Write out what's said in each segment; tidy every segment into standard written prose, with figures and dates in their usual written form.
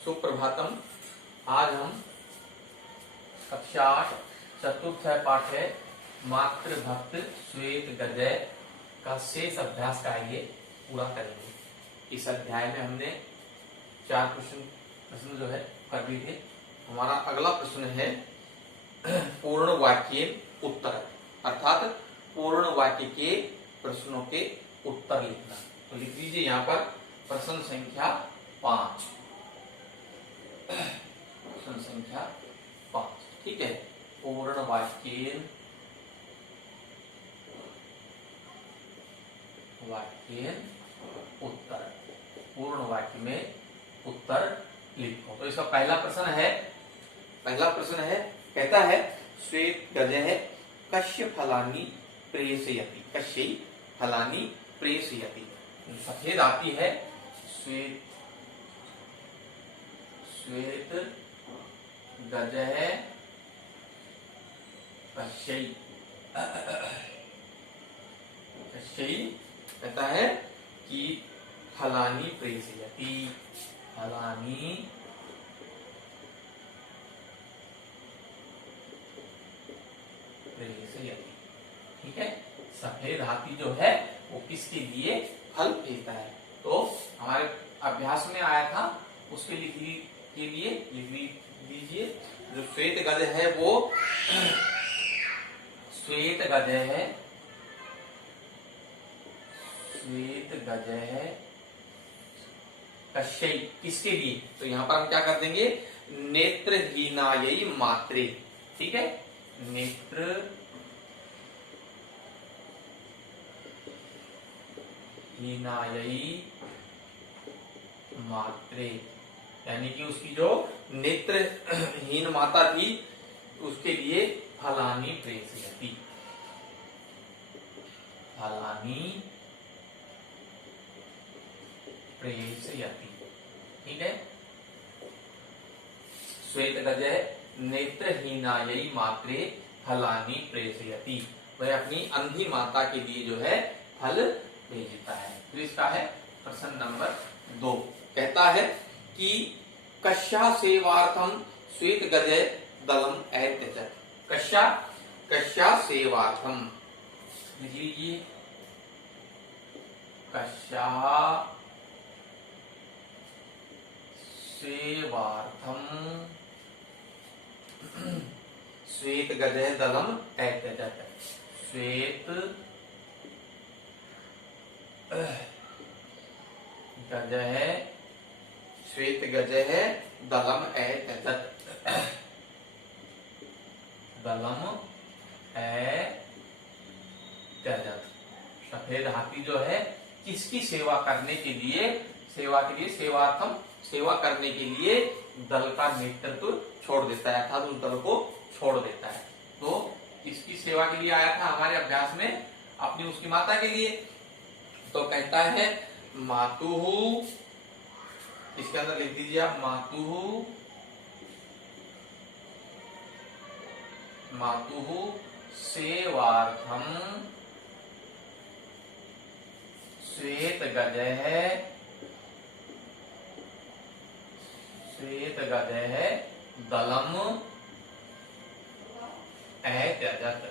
सुप्रभातम। आज हम कक्षा 8 चतुर्थ पाठ है मातृभक्त श्वेत गजय का शेष अभ्यास का ये पूरा करेंगे। इस अध्याय में हमने 4 प्रश्न जो है कर दिए थे। हमारा अगला प्रश्न है पूर्ण वाक्य उत्तर, अर्थात पूर्ण वाक्य के प्रश्नों के उत्तर लिखना। तो लिख लीजिए यहाँ पर प्रश्न संख्या 5। प्रश्न संख्या 5, ठीक है। पूर्ण वाक्य उत्तर, पूर्ण वाक्य में उत्तर लिखो। तो इसका पहला प्रश्न है कहता है श्वेत गजः कस्य फलानि प्रेषयति, कस्य फलानि प्रेषयति। सफेद आती है श्वेत गजः कस्य कहता है कि फलानि प्रेषयति, फलानि प्रेषयति, ठीक है। सफेद हाथी जो है वो किसके लिए फल भेजता है। तो हमारे अभ्यास में आया था, उसके के लिए लिख दीजिए। जो श्वेत गज है वो श्वेत गज है कस्य, किसके लिए। तो यहाँ पर हम क्या कर देंगे, नेत्रहीनायै मात्रे, ठीक है। नेत्रहीनायै मात्रे, यानी कि उसकी जो नेत्रहीन माता थी उसके लिए फलानि प्रेषयति, फलानि प्रेषयति, ठीक है। श्वेत गजः नेत्रहीनायै मात्रे फलानि प्रेषयति, वह अपनी अंधी माता के लिए जो है फल भेजता है। तो इसका है प्रश्न नंबर 2। कहता है कि कस्या सेवार्थम श्वेत गजः दलम अत्यजत्, कस्या सेवार्थम लिख लीजिए। कस्या सेवार्थम श्वेत गजः दलम अत्यजत्, श्वेत गजः दलम अत्यजत्, दलम अत्यजत्। सफेद हाथी जो है किसकी सेवा करने के लिए, सेवार्थम, सेवा करने के लिए दल का नेतृत्व छोड़ देता है, अर्थात उस दल को छोड़ देता है। तो किसकी सेवा के लिए आया था हमारे अभ्यास में, अपनी उसकी माता के लिए। तो कहता है मातुहु, इसके अंदर लिख दीजिए आप मातुहु सेवार्थम श्वेत गजः दलम अत्यजत्,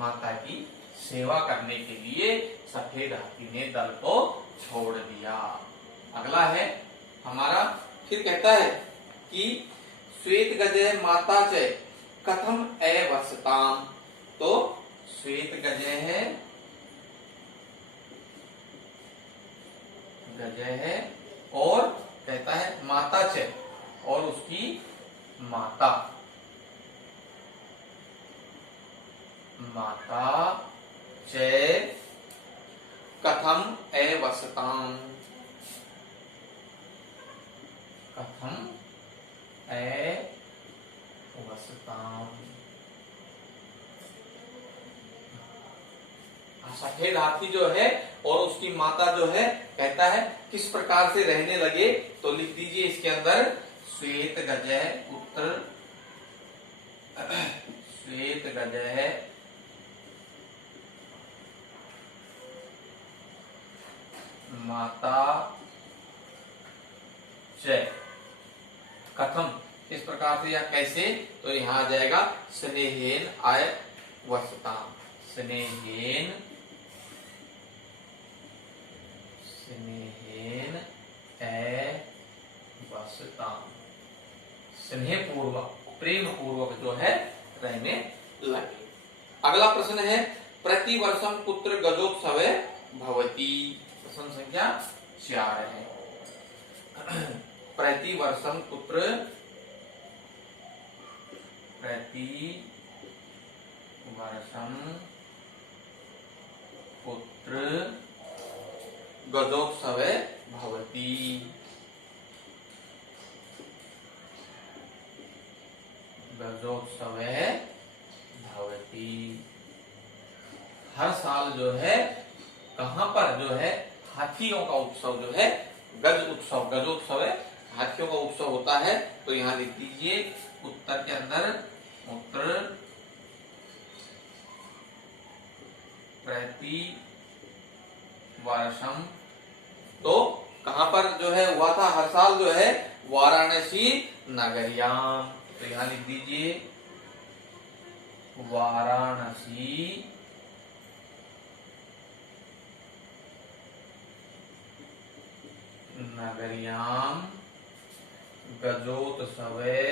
माता की सेवा करने के लिए सफेद हाथी ने दल को छोड़ दिया। अगला है हमारा, फिर कहता है कि श्वेत गजः माता च कथम अवसताम। तो श्वेत गजः और कहता है माता च, और उसकी माता च कथम अवसताम, कथम अवसताम। सफेद हाथी जो है और उसकी माता जो है कहता है किस प्रकार से रहने लगे। तो लिख दीजिए इसके अंदर श्वेत गजः उत्तर, श्वेत गजः माता च। कथम, इस प्रकार से या कैसे, तो यहाँ आ जाएगा स्नेहेन आय वसताम। स्नेहेन, स्नेहेन ए वसताम। स्नेह पूर्वक, प्रेम पूर्वक जो है रहने लगे। अगला प्रश्न है प्रतिवर्षम कुत्र गजोत्सवे भवति। प्रश्न संख्या 4 है। प्रतिवर्षम कुत्र, प्रतिवर्षम कुत्र गजोत्सवे भवति। गजोत्सवे भवति। हर साल जो है कहां पर जो है हाथियों का उत्सव जो है गज उत्सव, गजोत्सव है, हाथियों का उत्सव होता है। तो यहां लिख दीजिए उत्तर के अंदर, उत्तर प्रति वर्षम, तो कहां पर जो है हुआ था हर साल जो है वाराणसी नगरियाम। तो यहां लिख दीजिए वाराणसी नगरियाम गजोत्सवे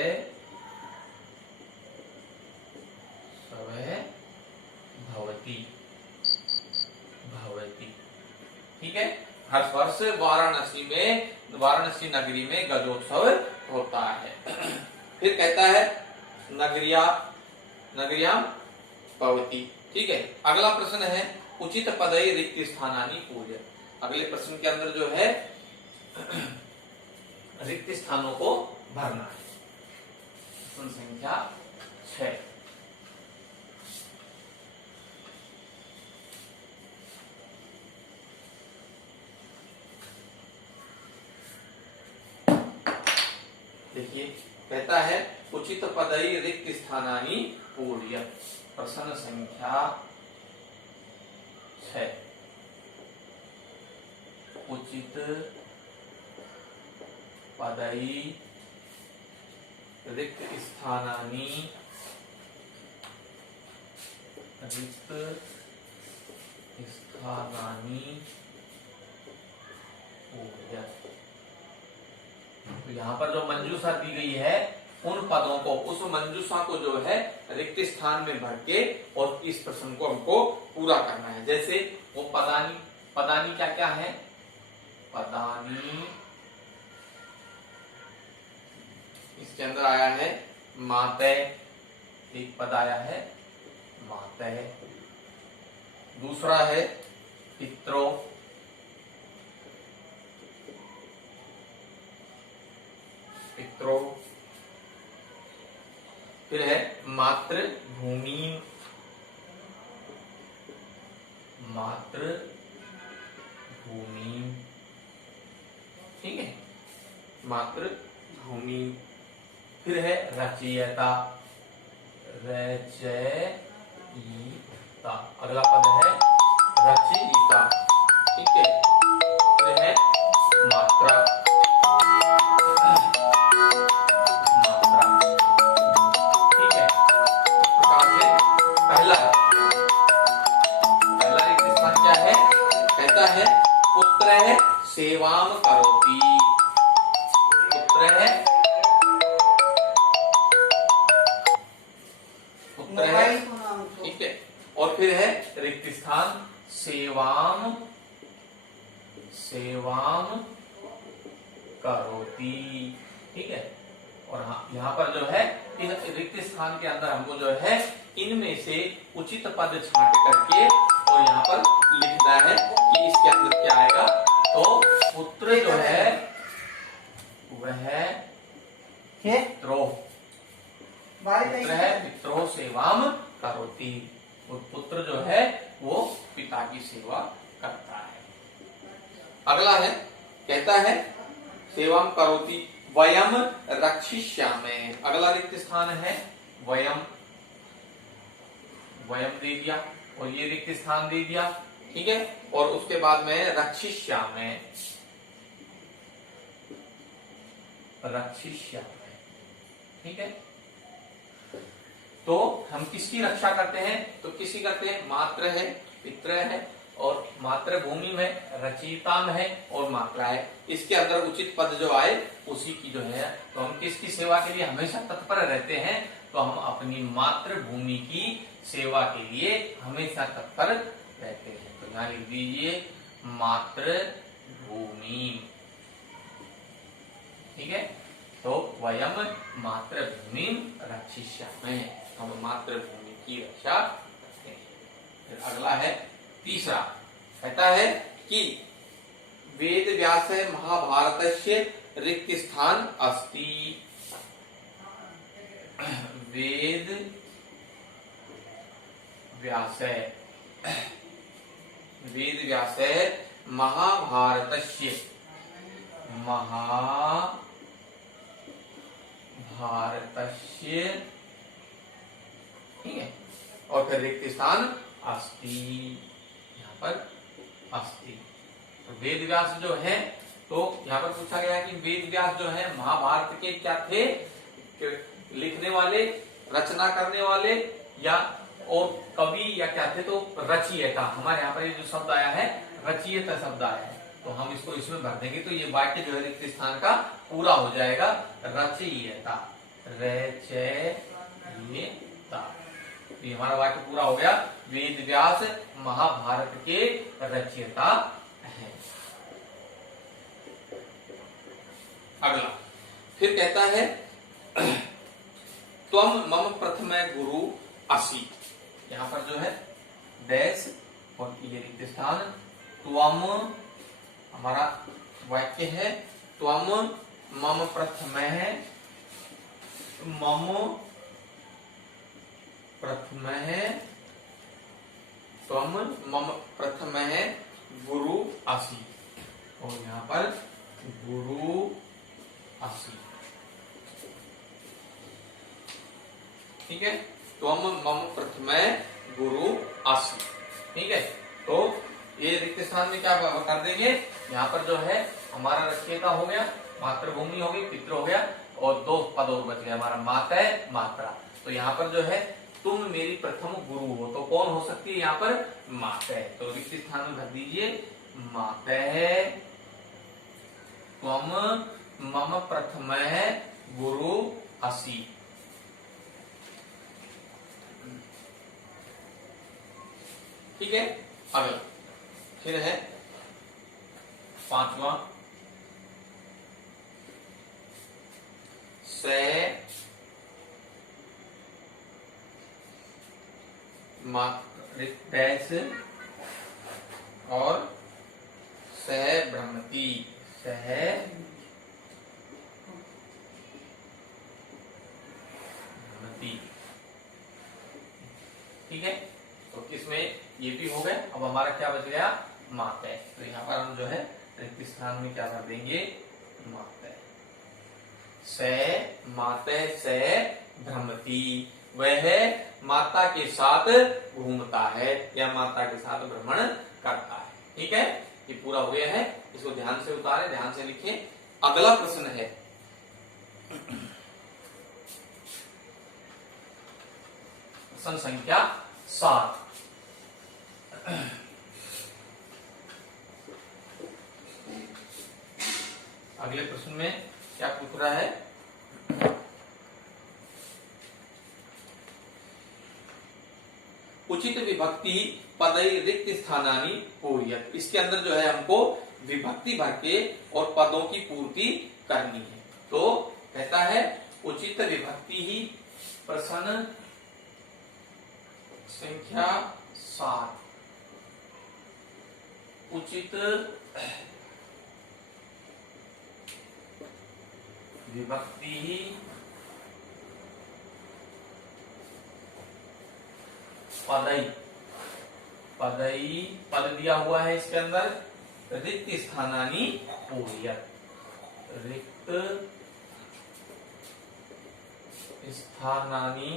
भवति। ठीक है, हर वर्ष वाराणसी नगरी में गजोत्सव होता है। फिर कहता है नगरियाम भवति। ठीक है, अगला प्रश्न है उचित पदई रिक्त स्थानानि पूज्य। अगले प्रश्न के अंदर जो है रिक्त स्थानों को भरना है। प्रश्न संख्या 6। देखिए, कहता है उचित पदई रिक्त स्थानानि पूर्य। प्रश्न संख्या 6। उचित पदई रिक्त स्थानानि पूर्य। तो यहाँ पर जो मंजूषा दी गई है उन पदों को, उस मंजूषा को जो है रिक्त स्थान में भर के और इस प्रश्न को हमको पूरा करना है। जैसे वो पदानी क्या क्या है, पदानी इसके अंदर आया है मातय, एक पद आया है मातय। दूसरा है पित्रो, फिर है मातृभूमि, ठीक है, मातृभूमि। फिर है रचयिता, अगला पद है रचयिता। ठीक है, फिर है मात्रा, ठीक है। प्रकार से पहला रिक्त स्थान क्या है, कहता है पुत्र है सेवाम करोति। पुत्र है ठीक है। और फिर है रिक्त स्थान सेवाम करोति। ठीक है, और यहाँ पर जो है इस रिक्त स्थान के अंदर हमको जो है इनमें से उचित पद छांट करके और यहाँ पर लिखना है कि इसके अंदर क्या आएगा। तो पुत्र जो है वह पित्रो सेवाम करोति। पुत्र जो है वो पिता की सेवा करता है। अगला है, कहता है सेवाम करोति वयम रक्षिष्यामे। अगला रिक्त स्थान है वयम दे दिया और ये रिक्त स्थान दे दिया। ठीक है, और उसके बाद में रक्षिष्यामे, रक्षिष्यामि। ठीक है, तो हम किसकी रक्षा करते हैं? तो किसकी करते हैं? मात्र है, पितृ है, और मातृभूमि में रचयिता में है, और मात्रा है। इसके अंदर उचित पद जो आए उसी की जो है, तो हम किसकी सेवा के लिए हमेशा तत्पर रहते हैं? तो हम अपनी मातृभूमि की सेवा के लिए हमेशा तत्पर रहते हैं। तो यहाँ लिख दीजिए मातृभूमि। ठीक है, तो वयम मातृभूमि रक्षिष्यामि, हम मातृभूमि की रक्षा करते हैं। फिर अगला है तीसरा, कहता है कि वेद व्यास महाभारतस्य रिक्त स्थान अस्ति। वेद व्यास महाभारतस्य ठीक है, और फिर रिक्त स्थान अस्ति, यहाँ पर अस्ति। तो वेद व्यास जो है, तो यहाँ पर पूछा गया कि वेद व्यास जो है महाभारत के क्या थे? लिखने वाले, रचना करने वाले, या और कवि, या क्या थे? तो रचयिता। हमारे यहाँ पर ये जो शब्द आया है रचयिता शब्द आया है, तो हम इसको इसमें भर देंगे, तो ये वाक्य जो है रिक्त स्थान का पूरा हो जाएगा। रचयिता, रचयिता, ये हमारा वाक्य पूरा हो गया। वेद व्यास महाभारत के रचयिता हैं। अगला फिर कहता है त्वम मम प्रथम गुरु असि। यहाँ पर जो है डैश और ये रिक्त स्थान, त्वम हमारा वाक्य है, त्वम मम प्रथम है, मम प्रथम है, त्वम मम प्रथम है गुरु असि, और यहाँ पर गुरु असि। ठीक है, त्वम मम प्रथम गुरु असि। ठीक है, तो ये रिक्त स्थान में क्या कर देंगे? यहाँ पर जो है हमारा रचयिता हो गया, मातृभूमि हो गई, पितृ हो गया, और दो पद और बच गया हमारा माता, मात्रा। तो यहाँ पर जो है तुम मेरी प्रथम गुरु हो, तो कौन हो सकती है यहाँ पर? माता है। तो रिक्त स्थान में भर दीजिए माता है, त्वम मम प्रथम गुरु असि। ठीक है, अगला फिर है पांचवा, से डैश और सह भ्रमति, सह भ्रमति। ठीक है, तो इसमें ये भी हो गए। अब हमारा क्या बच गया? माता। तो यहाँ पर हम जो है रिक्त स्थान में क्या कर देंगे? माता। से माता से भ्रमति, वह माता के साथ घूमता है या माता के साथ भ्रमण करता है। ठीक है, ये पूरा हो गया है, इसको ध्यान से उतारे, ध्यान से लिखिए। अगला प्रश्न है प्रश्न संख्या 7। अगले प्रश्न में क्या पूछ रहा है? उचित विभक्ति पदई रिक्त स्थानानि पूर्यत। इसके अंदर जो है हमको विभक्ति भर के और पदों की पूर्ति करनी है। तो कहता है उचित विभक्ति ही प्रश्न संख्या 7, उचित विभक्ति ही पदई, पदई पद दिया हुआ है इसके अंदर, रिक्त स्थानानि पूर्यत, रिक्त स्थानानि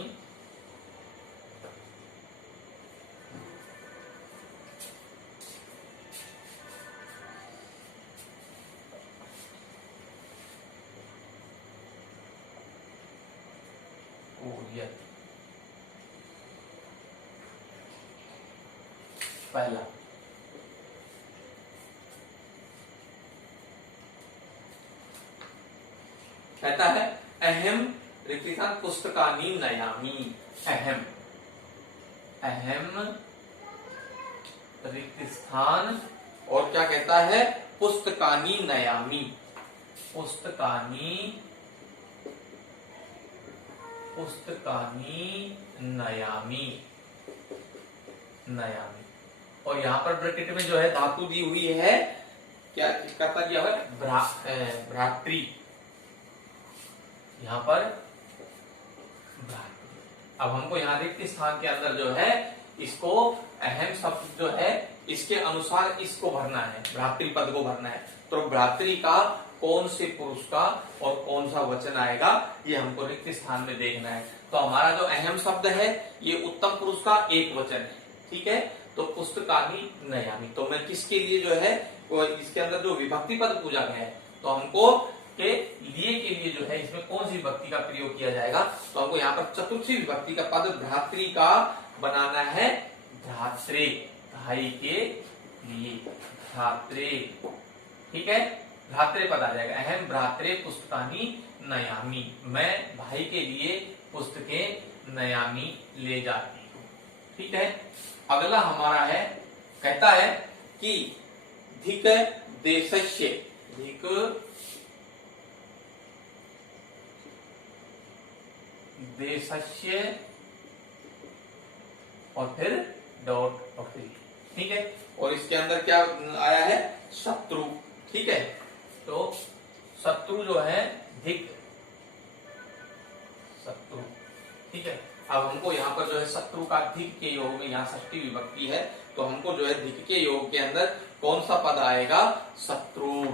पहला कहता है अहम रिक्त स्थान पुस्तकानि नयामि। अहम रिक्त स्थान और क्या कहता है, पुस्तकानि नयामि। पुस्तकानि नयामि। और यहाँ पर ब्रैकेट में जो है धातु दी हुई है, क्या करता दिया हुआ है, भ्रातृ। यहाँ पर भ्रातृ। अब हमको यहाँ रिक्त स्थान के अंदर जो है इसको अहम शब्द जो है इसके अनुसार इसको भरना है, भ्रातृ पद को भरना है। तो भ्रातृ का कौन से पुरुष का और कौन सा वचन आएगा ये हमको रिक्त स्थान में देखना है। तो हमारा जो अहम शब्द है ये उत्तम पुरुष का एक वचन है, ठीक है। तो पुस्तकानि नयामि, तो मैं किसके लिए जो है इसके अंदर जो विभक्ति पद पूजा गया है, तो हमको के लिए जो है इसमें कौन सी विभक्ति का प्रयोग किया जाएगा, तो हमको यहाँ पर चतुर्थी विभक्ति का पद भ्रातृ का बनाना है। भ्रातृ, भाई के लिए भ्रातृ, ठीक है, भ्रातृ पद आ जाएगा। अहम भ्रातृ पुस्तकानि नयामि, मैं भाई के लिए पुस्तकें नयामि ले जाती हूँ, ठीक है। अगला हमारा है, कहता है कि धिक देशस्य, धिक देशस्य और फिर डॉट और फिर, ठीक है। और इसके अंदर क्या आया है, शत्रु, ठीक है। तो शत्रु जो है धिक शत्रु, ठीक है। अब हमको यहाँ पर जो है शत्रु का धिक के योग में यहाँ षष्ठी विभक्ति है, तो हमको जो है धिक के योग के अंदर कौन सा पद आएगा, शत्रु,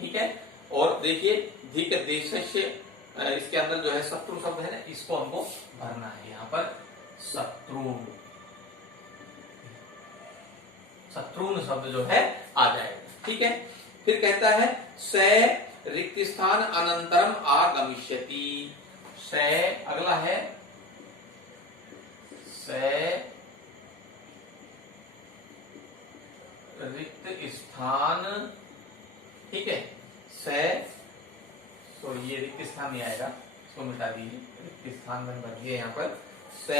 ठीक है। और देखिए धिक देशस्य, इसके अंदर जो है शत्रु शब्द है ना, इसको हमको भरना है यहाँ पर शत्रु, शत्रुन शब्द जो है आ जाएगा, ठीक है। फिर कहता है स रिक्त स्थान अनंतरम आगमिष्यति। स अगला है स रिक्त स्थान, ठीक है। स, तो ये रिक्त स्थान नहीं आएगा, इसको मिटा दीजिए, रिक्त स्थान में भर दिए यहाँ पर। स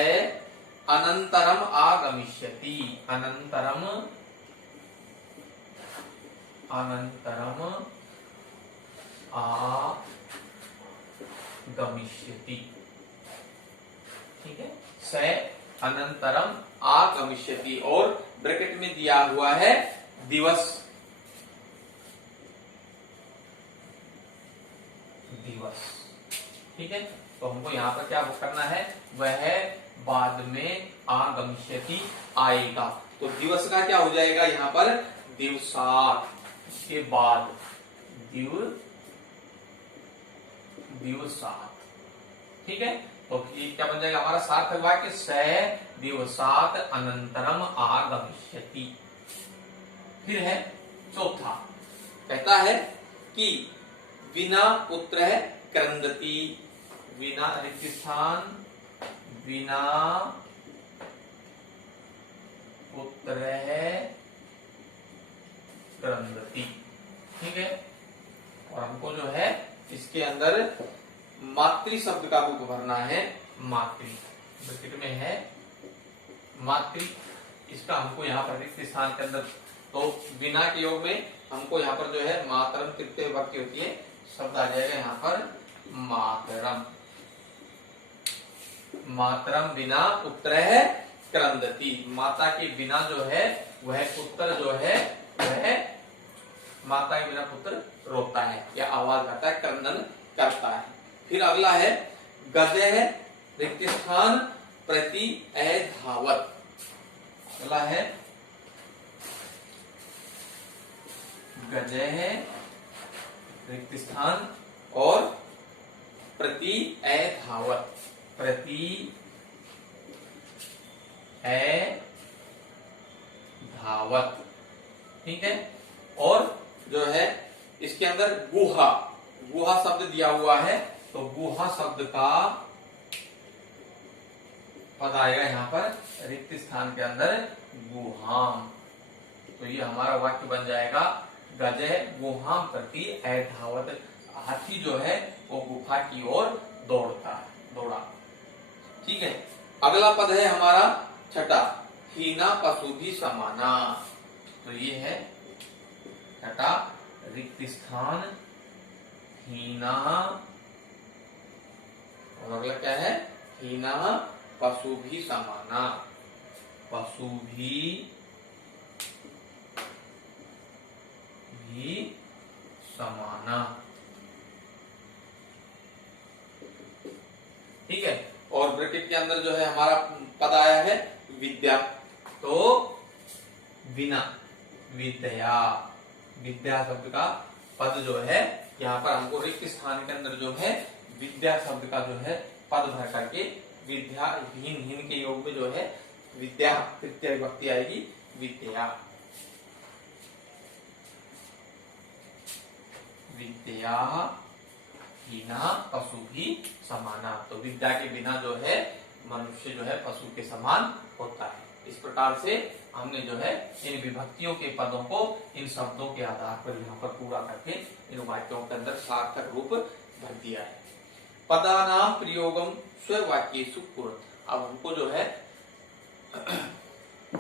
अनंतरम आगमिष्यति, अनंतरम आगमिष्यति, ठीक है। स अनंतरम आगमिष्यति, और ब्रैकेट में दिया हुआ है दिवस, दिवस, ठीक है। तो हमको यहाँ पर क्या करना है, वह बाद में आगमिष्यति आएगा, तो दिवस का क्या हो जाएगा यहाँ पर, दिवसात्, के बाद दिवसात्, ठीक है। तो ये क्या बन जाएगा हमारा सार्थक वाक्य, स दिवसात् अनंतरम आगमिष्यति। फिर है चौथा, कहता है कि विना पुत्र क्रंदति, विना रिक्त स्थान, विना पुत्र क्रंदति, ठीक है। और हमको जो है इसके अंदर मातृ शब्द का रूप भरना है, मातृ, ब्रैकेट में है मातृ, इसका हमको यहाँ पर रिक्त स्थान के अंदर, तो बिना के योग में हमको यहाँ पर जो है मातरम तृतीय विभक्ति होती है, शब्द आ जाएगा यहाँ पर मातरम, मातरम बिना पुत्र क्रंदति, माता के बिना जो है वह पुत्र जो है वह माता के बिना पुत्र रोता है या आवाज करता है, क्रंदन करता है। फिर अगला है गजः रिक्त स्थान प्रति अधावत्, अगला है गजः रिक्त स्थान और प्रति अधावत्, प्रति अधावत्, ठीक है। और जो है इसके अंदर गुहा, गुहा शब्द दिया हुआ है, तो गुहा शब्द का पद आएगा यहाँ पर रिक्त स्थान के अंदर गुहाम, तो ये हमारा वाक्य बन जाएगा गजह गुहाम प्रति अधावत। हाथी जो है वो गुफा की ओर दौड़ा। ठीक है, अगला पद है हमारा छठा, हीना पशु भी समाना। तो ये है छठा, रिक्त स्थान, हीना, और अगला क्या है, हीना पशु भी समाना। पशु भी समाना। ठीक है, और ब्रैकेट के अंदर जो है हमारा पद आया है विद्या। तो बिना, विद्या, विद्या शब्द का पद जो है यहाँ पर हमको रिक्त स्थान के अंदर जो है विद्या शब्द का जो है पद भर करके विद्या, हीन के योग में जो है विद्या तृतीय विभक्ति आएगी विद्या। विद्या हीना पशु भी समाना। तो विद्या के बिना जो है मनुष्य जो है पशु के समान होता है। इस प्रकार से हमने जो है इन विभक्तियों के पदों को इन शब्दों के आधार पर यहाँ पर पूरा करके इन वाक्यों के अंदर सार्थक रूप भर दिया है। पदानाम प्रयोगम स्ववाक्येषु कुरुत। अब हमको जो है